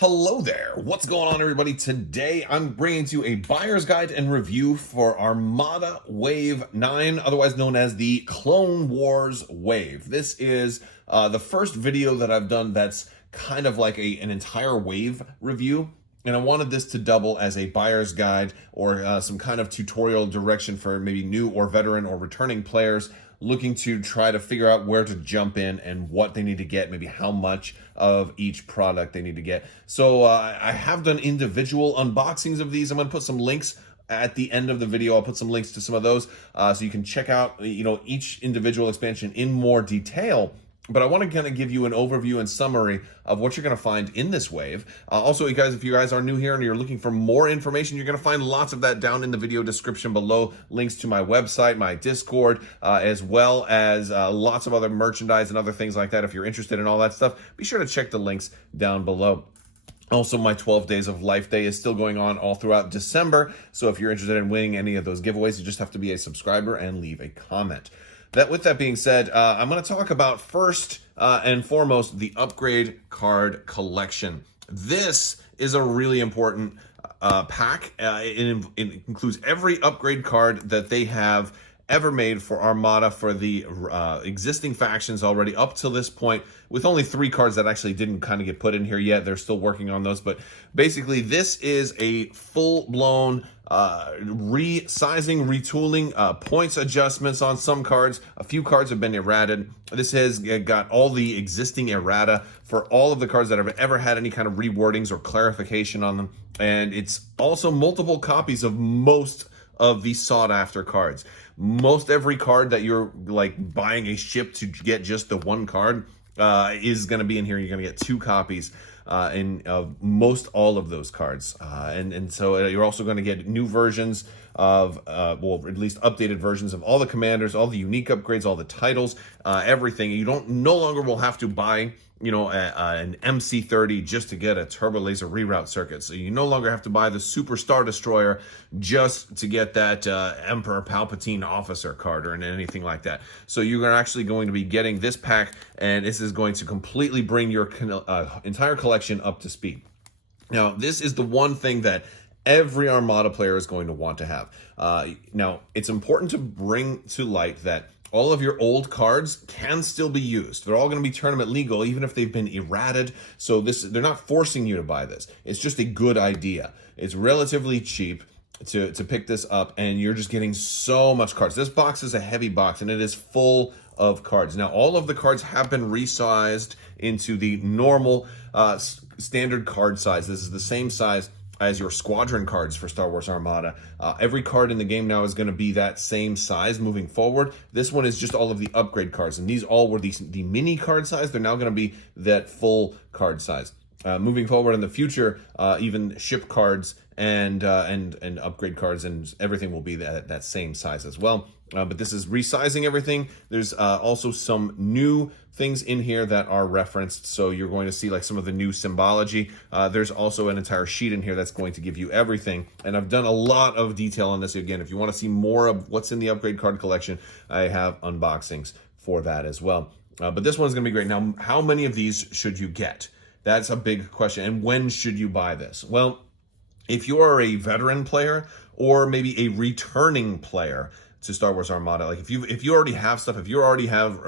Hello there. What's going on, everybody? Today I'm bringing to you a buyer's guide and review for Armada Wave 9, otherwise known as the Clone Wars Wave. This is the first video that I've done that's kind of like an entire wave review. And I wanted this to double as a buyer's guide or some kind of tutorial direction for maybe new or veteran or returning players looking to try to figure out where to jump in and what they need to get, maybe how much of each product they need to get. So I have done individual unboxings of these. I'm going to put some links at the end of the video. I'll put some links to some of those so you can check out each individual expansion in more detail. But I want to kind of give you an overview and summary of what you're going to find in this wave. Also, if you guys are new here and you're looking for more information, you're going to find lots of that down in the video description below. Links to my website, my Discord, as well as lots of other merchandise and other things like that. If you're interested in all that stuff, be sure to check the links down below. Also, my 12 Days of Life Day is still going on all throughout December. So if you're interested in winning any of those giveaways, you just have to be a subscriber and leave a comment. With that being said, I'm going to talk about first and foremost the upgrade card collection. This is a really important pack. It includes every upgrade card that they have ever made for Armada for the existing factions already up till this point, with only 3 cards that actually didn't kind of get put in here yet. They're still working on those, but basically this is a full-blown resizing, retooling, points adjustments on some cards. A few cards have been errated. This has got all the existing errata for all of the cards that have ever had any kind of rewordings or clarification on them, and it's also multiple copies of most of the sought-after cards. Most every card that you're like buying a ship to get just the one card is going to be in here. You're going to get 2 copies in most all of those cards, and so you're also going to get new versions of well, at least updated versions of all the commanders, all the unique upgrades, all the titles, everything. You no longer will have to buy an MC30 just to get a turbo laser reroute circuit. So you no longer have to buy the Super Star Destroyer just to get that Emperor Palpatine officer card or anything like that. So you're actually going to be getting this pack, and this is going to completely bring your entire collection up to speed. Now, this is the one thing that every Armada player is going to want to have. Now, it's important to bring to light that all of your old cards can still be used. They're all going to be tournament legal, even if they've been errated. So they're not forcing you to buy this. It's just a good idea. It's relatively cheap to pick this up, and you're just getting so much cards. This box is a heavy box, and it is full of cards. Now, all of the cards have been resized into the normal standard card size. This is the same size as your squadron cards for Star Wars Armada. Every card in the game now is going to be that same size moving forward. This one is just all of the upgrade cards, and these all were the mini card size. They're now going to be that full card size. Moving forward in the future, even ship cards and upgrade cards and everything will be that same size as well. But this is resizing everything. There's also some new things in here that are referenced, so you're going to see like some of the new symbology. There's also an entire sheet in here that's going to give you everything, and I've done a lot of detail on this. Again, if you want to see more of what's in the upgrade card collection, I have unboxings for that as well. But this one's going to be great. Now, how many of these should you get? That's a big question. And when should you buy this? Well, if you are a veteran player or maybe a returning player to Star Wars Armada, like if you already have stuff, if you already have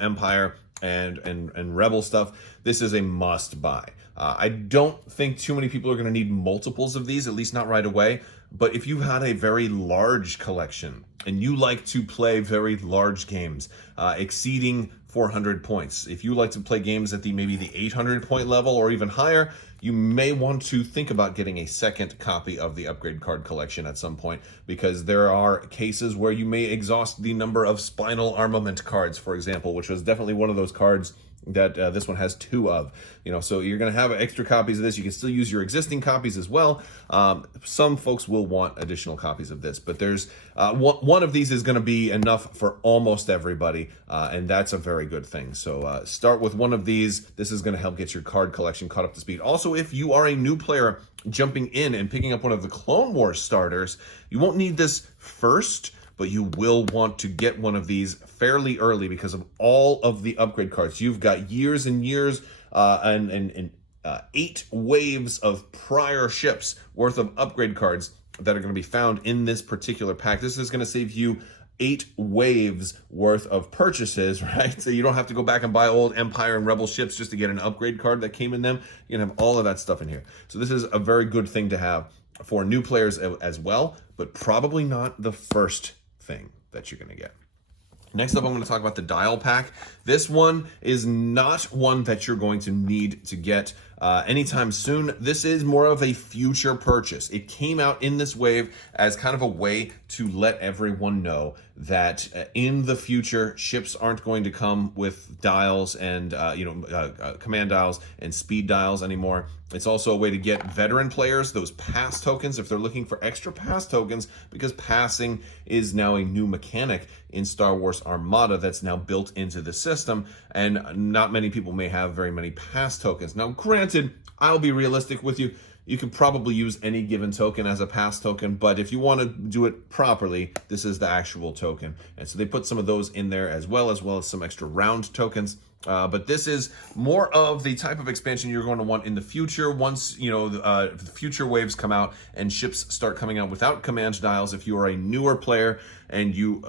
Empire and Rebel stuff, this is a must buy. I don't think too many people are going to need multiples of these, at least not right away. But if you had a very large collection and you like to play very large games, exceeding 400 points, if you like to play games at maybe the 800 point level or even higher, you may want to think about getting a second copy of the upgrade card collection at some point, because there are cases where you may exhaust the number of spinal armament cards, for example, which was definitely one of those cards that this one has 2 of. So you're going to have extra copies of this. You can still use your existing copies as well. Some folks will want additional copies of this, but there's one of these is going to be enough for almost everybody, and that's a very good thing. So start with one of these. This is going to help get your card collection caught up to speed. Also, if you are a new player jumping in and picking up one of the Clone Wars starters, you won't need this first, but you will want to get one of these fairly early because of all of the upgrade cards. You've got years and years and 8 waves of prior ships worth of upgrade cards that are going to be found in this particular pack. This is going to save you 8 waves worth of purchases, right? So you don't have to go back and buy old Empire and Rebel ships just to get an upgrade card that came in them. You can have all of that stuff in here. So this is a very good thing to have for new players as well, but probably not the first thing that you're going to get. Next up, I'm going to talk about the Dial Pack. This one is not one that you're going to need to get anytime soon. This is more of a future purchase. It came out in this wave as kind of a way to let everyone know that in the future, ships aren't going to come with dials and command dials and speed dials anymore. It's also a way to get veteran players those pass tokens if they're looking for extra pass tokens, because passing is now a new mechanic in Star Wars Armada that's now built into the system, and not many people may have very many pass tokens. Now, granted, I'll be realistic with you. You can probably use any given token as a pass token, but if you want to do it properly, this is the actual token. And so they put some of those in there as well as some extra round tokens. But this is more of the type of expansion you're going to want in the future once, the future waves come out and ships start coming out without command dials. If you are a newer player and you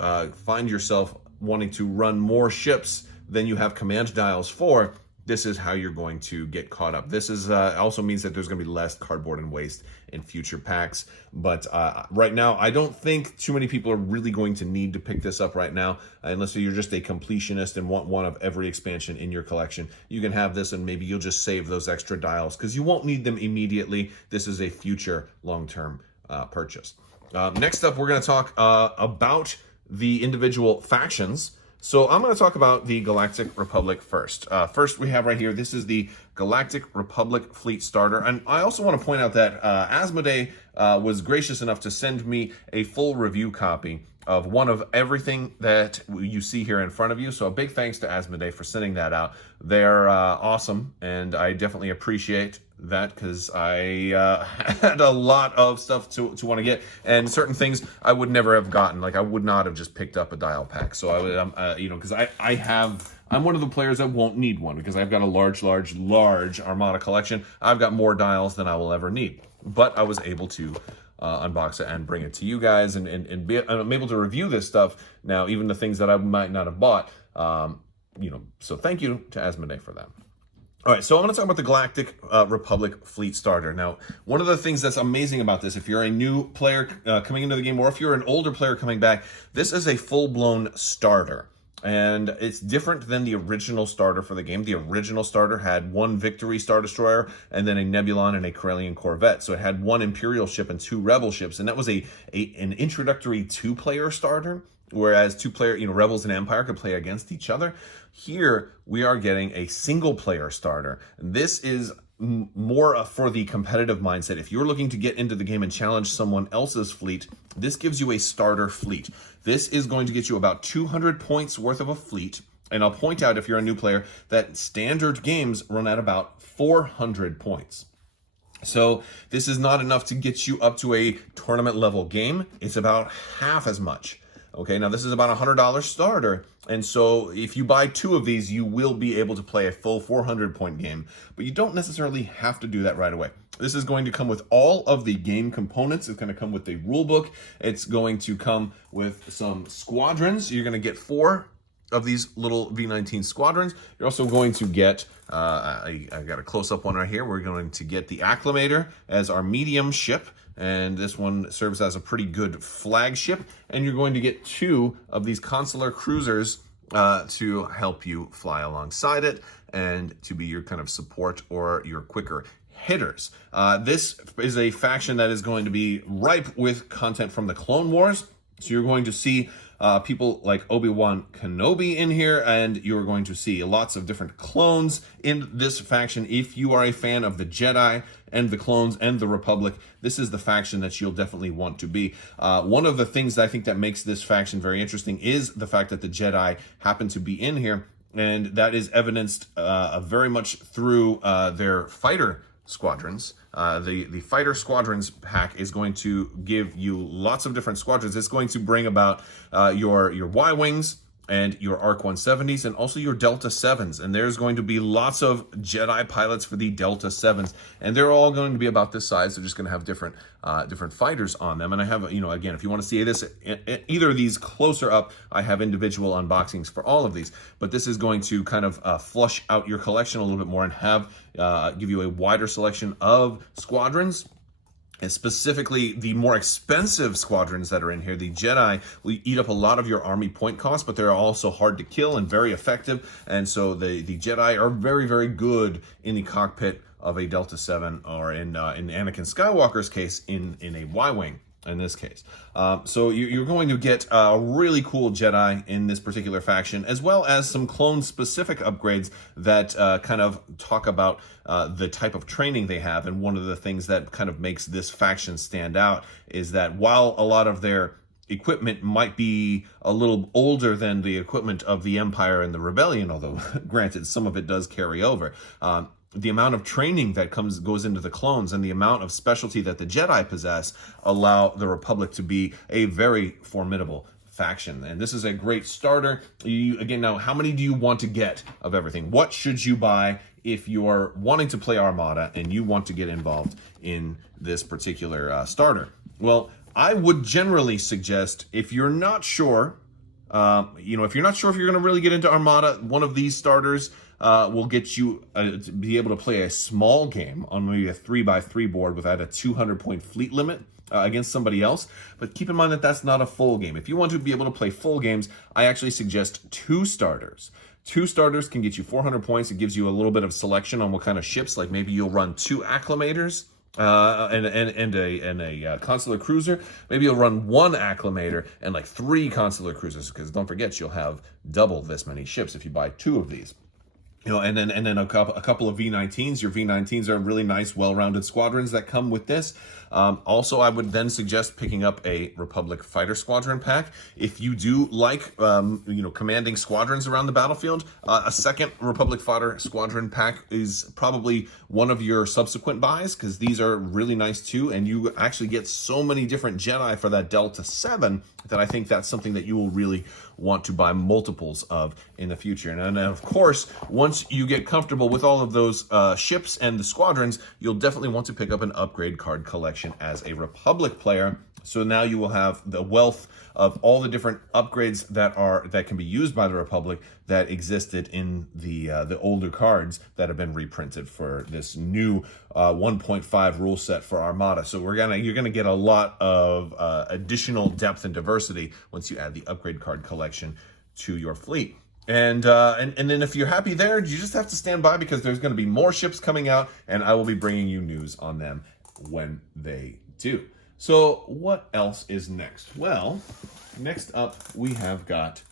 find yourself wanting to run more ships than you have command dials for, this is how you're going to get caught up. This is also means that there's going to be less cardboard and waste in future packs. But right now, I don't think too many people are really going to need to pick this up right now, unless you're just a completionist and want one of every expansion in your collection. You can have this and maybe you'll just save those extra dials because you won't need them immediately. This is a future long-term purchase. Next up, we're going to talk about the individual factions. So I'm going to talk about the Galactic Republic first. First, we have right here, this is the Galactic Republic Fleet Starter. And I also want to point out that Asmodee was gracious enough to send me a full review copy of one of everything that you see here in front of you. So a big thanks to Asmodee for sending that out. They're awesome, and I definitely appreciate that because I had a lot of stuff to want to get, and certain things I would never have gotten. Like I would not have just picked up a dial pack. So I would, because I'm one of the players that won't need one because I've got a large Armada collection. I've got more dials than I will ever need, but I was able to unbox it and bring it to you guys, and I'm able to review this stuff now, even the things that I might not have bought. So thank you to Asmodee for that. All right, so I'm going to talk about the Galactic Republic Fleet Starter. Now, one of the things that's amazing about this, if you're a new player coming into the game, or if you're an older player coming back, this is a full-blown starter. And it's different than the original starter for the game. The original starter had 1 Victory Star Destroyer and then a Nebulon and a Corellian Corvette. So it had 1 Imperial ship and 2 Rebel ships. And that was an introductory 2-player starter, whereas 2-player, Rebels and Empire could play against each other. Here, we are getting a single-player starter. This is more for the competitive mindset. If you're looking to get into the game and challenge someone else's fleet, this gives you a starter fleet. This is going to get you about 200 points worth of a fleet. And I'll point out, if you're a new player, that standard games run at about 400 points. So this is not enough to get you up to a tournament level game. It's about half as much. Okay, now this is about a $100 starter, and so if you buy 2 of these, you will be able to play a full 400-point game, but you don't necessarily have to do that right away. This is going to come with all of the game components. It's going to come with the rule book. It's going to come with some squadrons. You're going to get 4 of these little V-19 squadrons. You're also going to get, I got a close-up one right here. We're going to get the Acclamator as our medium ship, and this one serves as a pretty good flagship. And you're going to get 2 of these consular cruisers to help you fly alongside it and to be your kind of support or your quicker hitters. This is a faction that is going to be ripe with content from the Clone Wars. So you're going to see people like Obi-Wan Kenobi in here, and you're going to see lots of different clones in this faction. If you are a fan of the Jedi and the clones and the Republic, this is the faction that you'll definitely want to be. One of the things that I think that makes this faction very interesting is the fact that the Jedi happen to be in here, and that is evidenced very much through their fighter squadrons. The fighter squadrons pack is going to give you lots of different squadrons. It's going to bring about your Y-Wings and your ARC 170s, and also your Delta 7s. And there's going to be lots of Jedi pilots for the Delta 7s, and they're all going to be about this size. They're just going to have different fighters on them. And I have, again, if you want to see this, either of these closer up, I have individual unboxings for all of these. But this is going to kind of flush out your collection a little bit more and have give you a wider selection of squadrons. And specifically, the more expensive squadrons that are in here, the Jedi, will eat up a lot of your army point costs, but they're also hard to kill and very effective. And so the Jedi are very, very good in the cockpit of a Delta 7, or in Anakin Skywalker's case, in a Y-Wing. In this case. So you're going to get a really cool Jedi in this particular faction, as well as some clone-specific upgrades that kind of talk about the type of training they have. And one of the things that kind of makes this faction stand out is that while a lot of their equipment might be a little older than the equipment of the Empire and the Rebellion, although granted, some of it does carry over, the amount of training that goes into the clones and the amount of specialty that the Jedi possess allow the Republic to be a very formidable faction. And this is a great starter. Again, now, how many do you want to get of everything? What should you buy if you're wanting to play Armada and you want to get involved in this particular starter? Well, I would generally suggest, if you're not sure, if you're not sure if you're going to really get into Armada, one of these starters will get you to be able to play a small game on maybe a 3x3 board without a 200-point fleet limit against somebody else. But keep in mind that that's not a full game. If you want to be able to play full games, I actually suggest 2 starters. 2 starters can get you 400 points. It gives you a little bit of selection on what kind of ships. Like maybe you'll run 2 acclimators and a consular cruiser. Maybe you'll run 1 acclimator and like 3 consular cruisers, because don't forget, you'll have double this many ships if you buy 2 of these. And then a couple of V19s. Your V19s are really nice, well-rounded squadrons that come with this. Also, I would then suggest picking up a Republic Fighter Squadron pack. If you do like, commanding squadrons around the battlefield, a second Republic Fighter Squadron pack is probably one of your subsequent buys, because these are really nice too, and you actually get so many different Jedi for that Delta 7 that I think that's something that you will really want to buy multiples of in the future. And then, of course, once you get comfortable with all of those ships and the squadrons, you'll definitely want to pick up an upgrade card collection as a Republic player. So now you will have the wealth of all the different upgrades that can be used by the Republic that existed in the older cards that have been reprinted for this new 1.5 rule set for Armada. So you're gonna get a lot of additional depth and diversity once you add the upgrade card collection to your fleet. And then if you're happy there, you just have to stand by, because there's going to be more ships coming out, and I will be bringing you news on them when they do. So what else is next? Well, next up we have got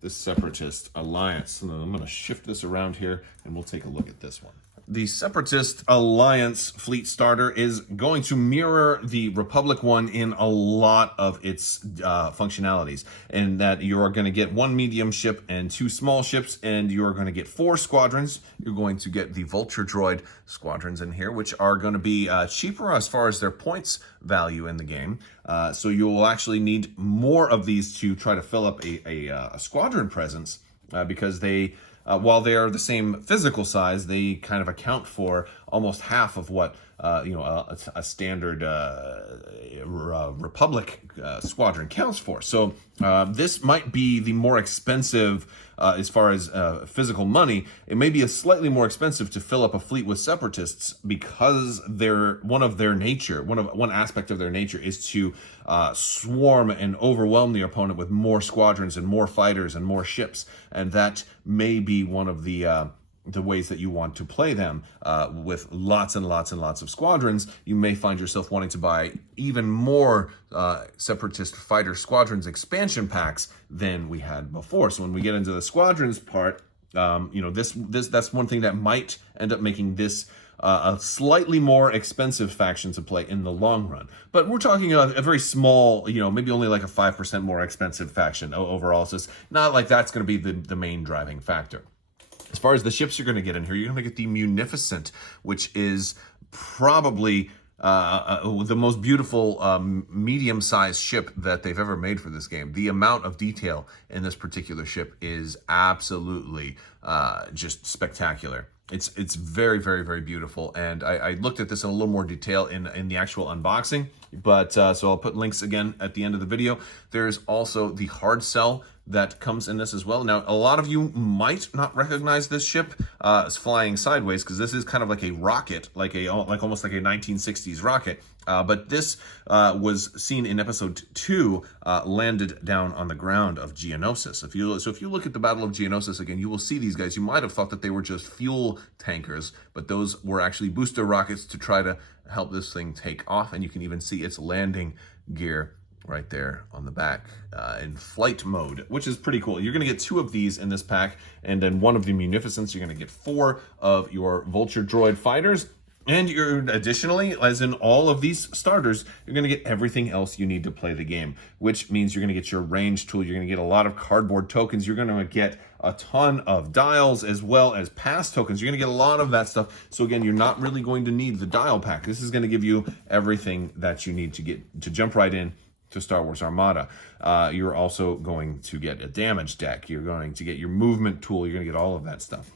the Separatist Alliance. So I'm going to shift this around here and we'll take a look at this one. The Separatist Alliance fleet starter is going to mirror the Republic one in a lot of its functionalities, in that you are going to get 1 medium ship and 2 small ships, and you are going to get 4 squadrons. You're going to get the Vulture Droid squadrons in here, which are going to be cheaper as far as their points value in the game. So you will actually need more of these to try to fill up a squadron presence, because they... while they are the same physical size, they kind of account for almost half of what a standard Republic squadron counts for. So this might be the more expensive as far as physical money. It may be slightly more expensive to fill up a fleet with Separatists, because one aspect of their nature is to swarm and overwhelm the opponent with more squadrons and more fighters and more ships, and that may be one of the ways that you want to play them. With lots and lots and lots of squadrons, you may find yourself wanting to buy even more Separatist fighter squadrons expansion packs than we had before. So when we get into the squadrons part, that's one thing that might end up making this a slightly more expensive faction to play in the long run. But we're talking a very small, maybe only like a 5% more expensive faction overall. So it's not like that's going to be the main driving factor. As far as the ships you're going to get in here, you're going to get the Munificent, which is probably the most beautiful medium-sized ship that they've ever made for this game. The amount of detail in this particular ship is absolutely just spectacular. It's very, very, very beautiful, and I looked at this in a little more detail in the actual unboxing, but so I'll put links again at the end of the video. There's also the hard sell that comes in this as well. Now, a lot of you might not recognize this ship as flying sideways, because this is kind of like a rocket, like almost like a 1960s rocket. But this was seen in episode 2, landed down on the ground of Geonosis. If you look at the Battle of Geonosis again, you will see these guys. You might have thought that they were just fuel tankers, but those were actually booster rockets to try to help this thing take off. And you can even see its landing gear right there on the back in flight mode, which is pretty cool. You're going to get 2 of these in this pack, and then 1 of the Munificence. You're going to get 4 of your Vulture Droid fighters. And you're additionally, as in all of these starters, you're going to get everything else you need to play the game, which means you're going to get your range tool. You're going to get a lot of cardboard tokens. You're going to get a ton of dials as well as pass tokens. You're going to get a lot of that stuff. So again, you're not really going to need the dial pack. This is going to give you everything that you need to jump right in to Star Wars Armada. You're also going to get a damage deck. You're going to get your movement tool. You're going to get all of that stuff.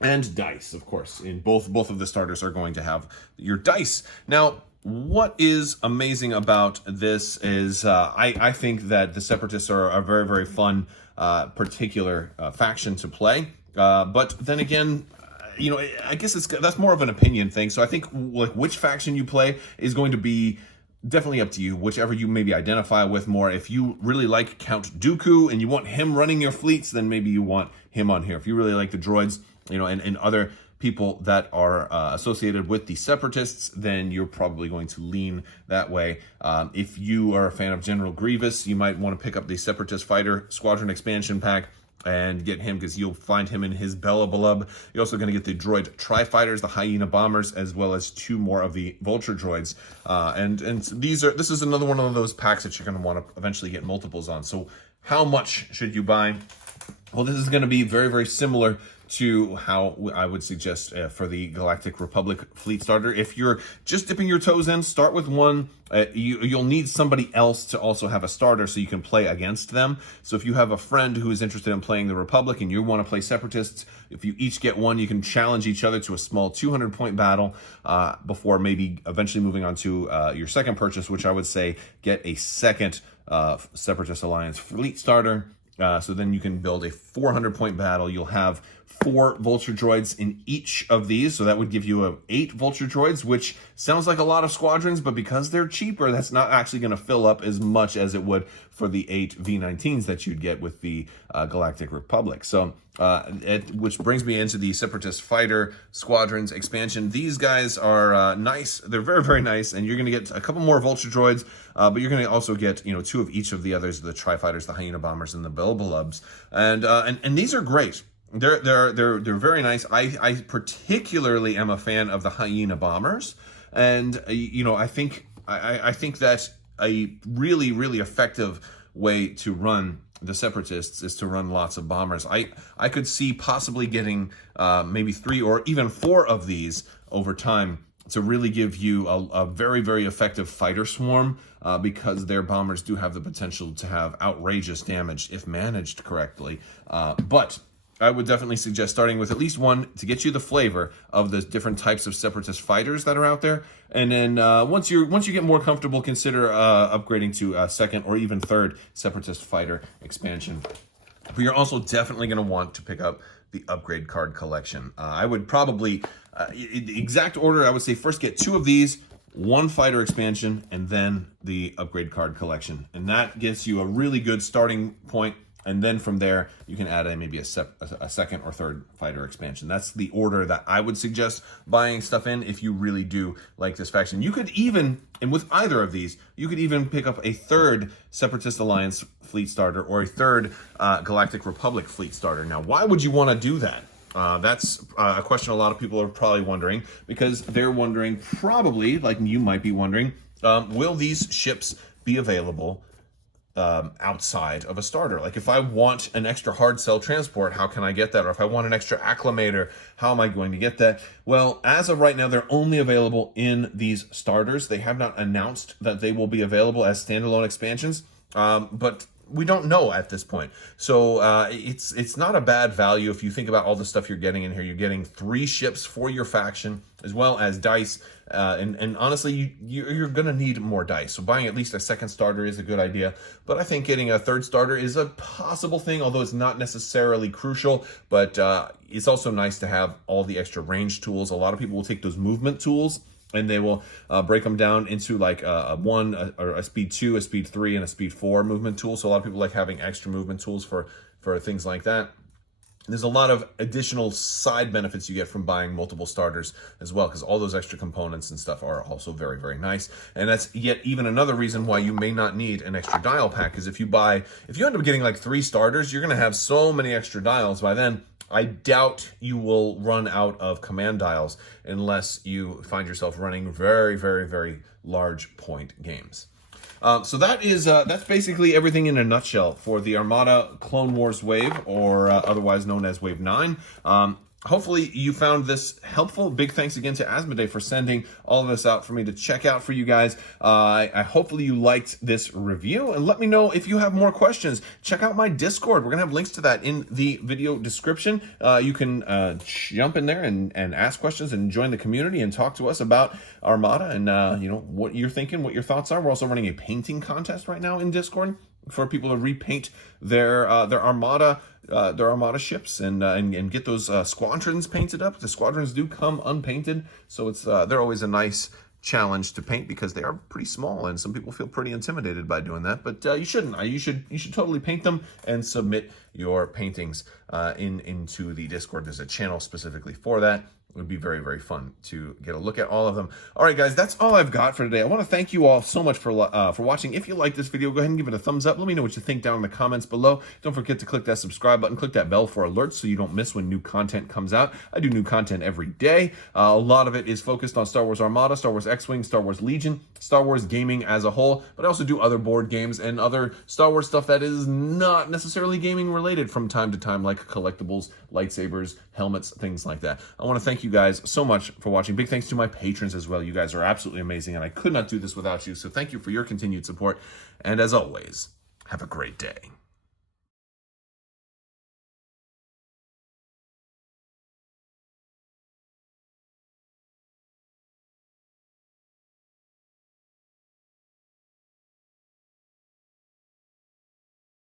And dice, of course. In both of the starters are going to have your dice. Now, what is amazing about this is I think that the Separatists are a very, very fun particular faction to play. But then again, you know, I guess that's more of an opinion thing. So I think like which faction you play is going to be definitely up to you, whichever you maybe identify with more. If you really like Count Dooku and you want him running your fleets, then maybe you want him on here. If you really like the droids, you know, and other people that are associated with the Separatists, then you're probably going to lean that way. If you are a fan of General Grievous, you might want to pick up the Separatist Fighter Squadron expansion pack and get him, because you'll find him in his Bella Balub. You're also going to get the droid Tri-Fighters, the Hyena Bombers, as well as 2 more of the Vulture droids. And this is another one of those packs that you're going to want to eventually get multiples on. So how much should you buy? Well, this is going to be very, very similar to how I would suggest for the Galactic Republic fleet starter. If you're just dipping your toes in, start with 1. You'll need somebody else to also have a starter so you can play against them. So if you have a friend who is interested in playing the Republic and you want to play Separatists, if you each get 1, you can challenge each other to a small 200-point battle before maybe eventually moving on to your second purchase, which I would say get a second Separatist Alliance fleet starter. So then you can build a 400-point battle. You'll have 4 Vulture droids in each of these, so that would give you 8 Vulture droids, which sounds like a lot of squadrons, but because they're cheaper, that's not actually going to fill up as much as it would for the 8 V19s that you'd get with the Galactic Republic. So, which brings me into the Separatist Fighter Squadrons expansion. These guys are nice. They're very, very nice, and you're going to get a couple more Vulture droids, but you're going to also get, you know, 2 of each of the others, the Tri-Fighters, the Hyena Bombers, and the Bell Balubs. And these are great. They're very nice. I particularly am a fan of the Hyena Bombers, and you know, I think that a really, really effective way to run the Separatists is to run lots of bombers. I could see possibly getting maybe 3 or even 4 of these over time to really give you a very, very effective fighter swarm, because their bombers do have the potential to have outrageous damage if managed correctly. But I would definitely suggest starting with at least 1 to get you the flavor of the different types of Separatist fighters that are out there. And then once you get more comfortable, consider upgrading to a 2nd or even 3rd Separatist fighter expansion. But you're also definitely going to want to pick up the upgrade card collection. I would probably, the exact order, I would say first get 2 of these, 1 fighter expansion, and then the upgrade card collection. And that gets you a really good starting point. And then from there, you can add maybe a 2nd or 3rd fighter expansion. That's the order that I would suggest buying stuff in if you really do like this faction. You could even, and with either of these, you could even pick up a 3rd Separatist Alliance fleet starter or a 3rd Galactic Republic fleet starter. Now, why would you want to do that? That's a question a lot of people are probably wondering, because they're wondering, probably, like you might be wondering, will these ships be available outside of a starter. Like if I want an extra hard cell transport, how can I get that? Or if I want an extra acclimator, how am I going to get that? Well, as of right now, they're only available in these starters. They have not announced that they will be available as standalone expansions, but we don't know at this point. So it's not a bad value if you think about all the stuff you're getting in here. You're getting 3 ships for your faction, as well as dice. And honestly, you're going to need more dice. So buying at least a second starter is a good idea. But I think getting a third starter is a possible thing, although it's not necessarily crucial. But it's also nice to have all the extra range tools. A lot of people will take those movement tools and they will break them down into like a 1, or a speed 2, a speed 3, and a speed 4 movement tool. So a lot of people like having extra movement tools for things like that. There's a lot of additional side benefits you get from buying multiple starters as well, because all those extra components and stuff are also very, very nice. And that's yet even another reason why you may not need an extra dial pack, because if you end up getting like 3 starters, you're going to have so many extra dials by then. I doubt you will run out of command dials unless you find yourself running very, very, very large point games. So that's basically everything in a nutshell for the Armada Clone Wars wave, or otherwise known as Wave 9. Hopefully you found this helpful. Big thanks again to Asmodee for sending all of this out for me to check out for you guys. Hopefully you liked this review, and let me know if you have more questions. Check out my Discord. We're going to have links to that in the video description. You can jump in there and ask questions and join the community and talk to us about Armada and what you're thinking, what your thoughts are. We're also running a painting contest right now in Discord for people to repaint their Armada ships and get those squadrons painted up. The squadrons do come unpainted, so it's they're always a nice challenge to paint because they are pretty small, and some people feel pretty intimidated by doing that. But you shouldn't. You should totally paint them and submit your paintings into the Discord. There's a channel specifically for that. It would be very, very fun to get a look at all of them. All right, guys, that's all I've got for today. I want to thank you all so much for watching. If you like this video, go ahead and give it a thumbs up. Let me know what you think down in the comments below. Don't forget to click that subscribe button. Click that bell for alerts so you don't miss when new content comes out. I do new content every day. A lot of it is focused on Star Wars Armada, Star Wars X-Wing, Star Wars Legion, Star Wars gaming as a whole, but I also do other board games and other Star Wars stuff that is not necessarily gaming related from time to time, like collectibles, lightsabers, helmets, things like that. I want to thank you guys so much for watching. Big thanks to my patrons as well. You guys are absolutely amazing, and I could not do this without you. So thank you for your continued support. And as always, have a great day.